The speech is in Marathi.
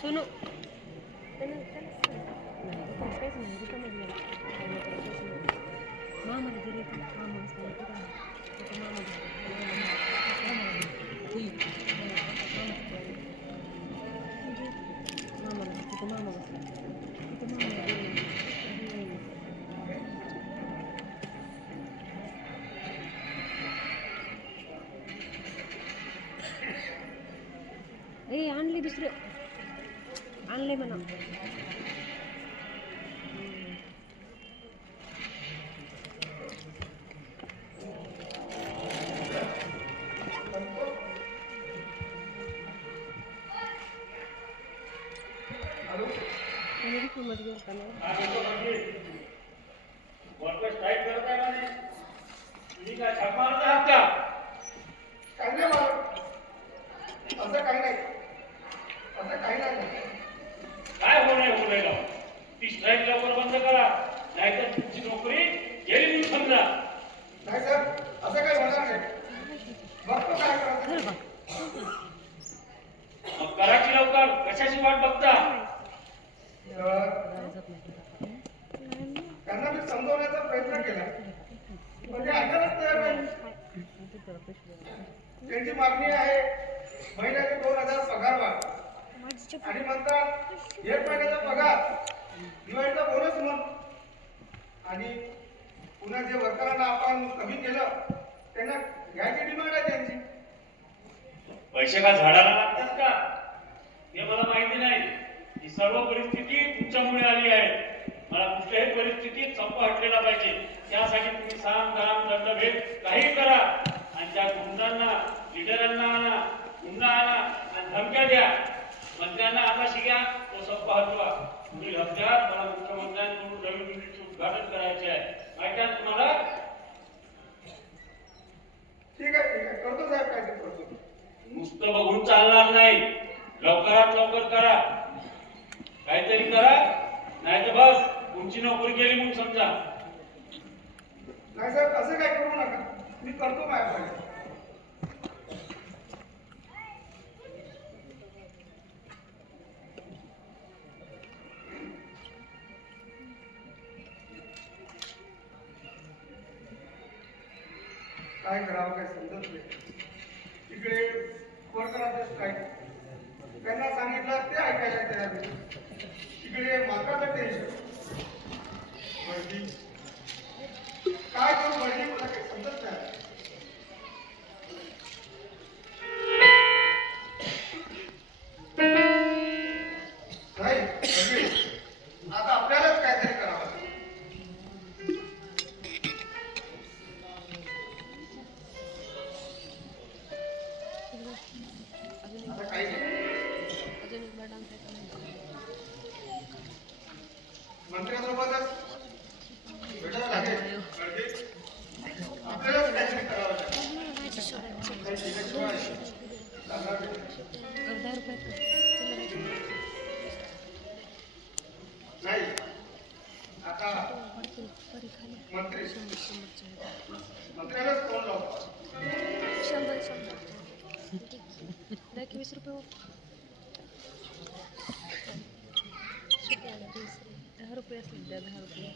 सुनो त्यानं काहीच नाही रिकामच गेला मामा जरी मामा ए आणले दुसरं आणले म्हणा मत गेलता काय होणार ती स्ट्राईक लवकर बंद करा नाहीतर तुमची नोकरी गेली म्हणून समजा. नाही सर असं काही होणार नाही. बघतो काय करायचं. मग कराची लवकर कशाची वाट बघता. त्यांना मी समजवण्याचा प्रयत्न केला म्हणजे ऐकायलाच तयार नाही. त्यांची मागणी आहे महिन्याचे 2000 पगार वाढ आणि म्हणतात 1 महिन्याचा पगार दिवाळीचा बोनस म्हणून. आणि पुन्हा जे वर्करांना आपण कमी केलं त्यांना घ्यायची डिमांड आहे त्यांची. पैसे का झाडाला लागतात का हे मला माहिती नाही. ही सर्व परिस्थिती तुमच्यामुळे आली आहे. मला कुठल्याही परिस्थितीत संप हटलेला पाहिजे. त्यासाठी तुम्ही साम दाम दंडभेद काही करा आणि त्या गुंडांना लिडरांना आणा गुंडा आणा आणि धमक्या द्या. मंत्र्यांना आताशी घ्या तो संप हटवा. पुढील हप्त्यात मला मुख्यमंत्र्यांकडून नवीन युनिटचे उद्घाटन करायचे आहे. माहिती आहे तुम्हाला. ठीक आहे करतो साहेब काय ते करतो. नुसतं बघून चालणार नाही. लवकरात लवकर करा. काहीतरी करा नाही तर बस तुमची नोकरी गेली म्हणून समजा. नाही साहेब असं काय करू नका. मी करतो माझ्याकडे. काय करावं काय समजत नाही. इकडे वर्करांचे स्ट्राईक त्यांना सांगितलं ते ऐकायला तयार नाही. इकडे मालकाचं टेन्शन भरती काय करू भरती मला काही समजत नाही. आता आपल्यालाच काहीतरी करावं. मंत्र्यांसोबतच भेटायला लागेल. आपल्यालाच काहीतरी करावं नाही. आता मंत्र्यालाच फोन लावतो. 20 रुपये 10 रुपये असतील त्या 10 रुपये